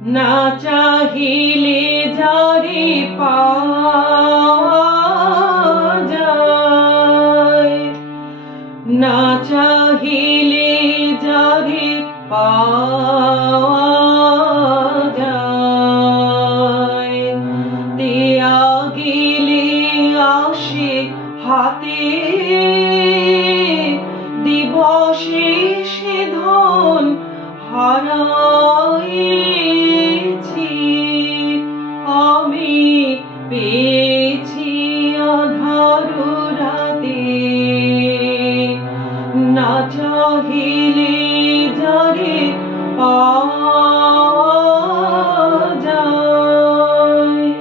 না চাহিলে যারে পাওয়া যায়। না চাহিলে পেয়েছি আধার রাতে। না চাহিলে যায়।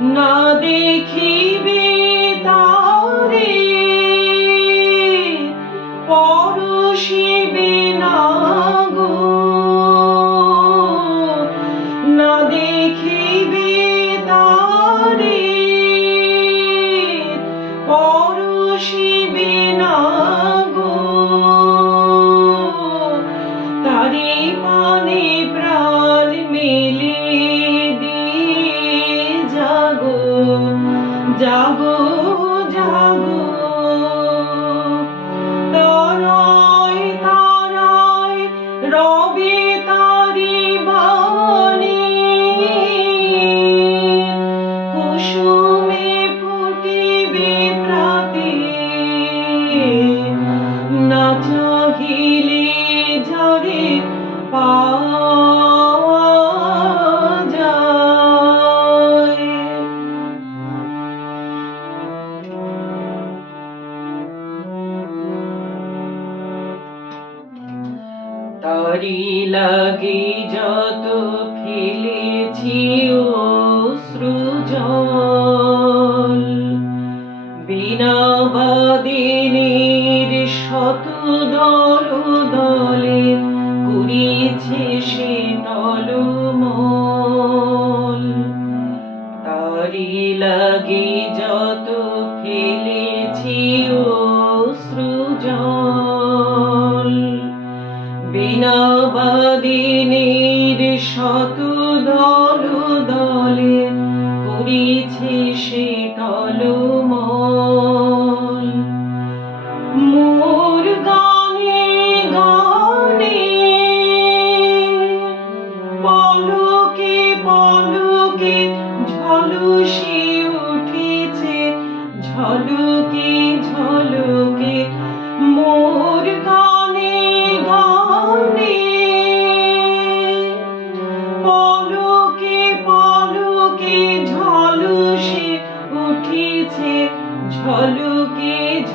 না দেখিবে তারে তারি লাগে যত ফেলেছি অশ্রুজল। বিনা বাদিনীর শত দল দলে কুড়িয়েছে সে টলমল তারি লাগে যত ফেলেছি অশ্রুজল বিনা বাদিনীর শত দল দলে করিছে টলমল মোর গানে গানে পলকে উঠেছে ঝলকে ঝলকে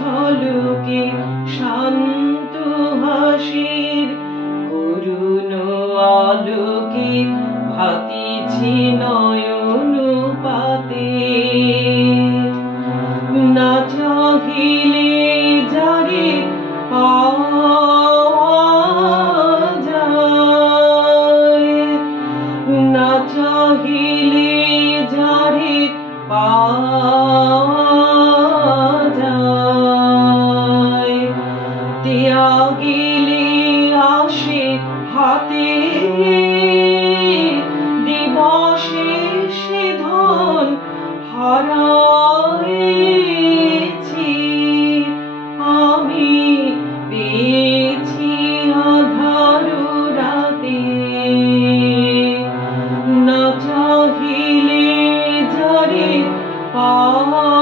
লাগিলে আসে হাতে। দিবসে সে ধন হারাইছি আমি পেয়েছি আধার রাতে। না চাহিলে যারে পা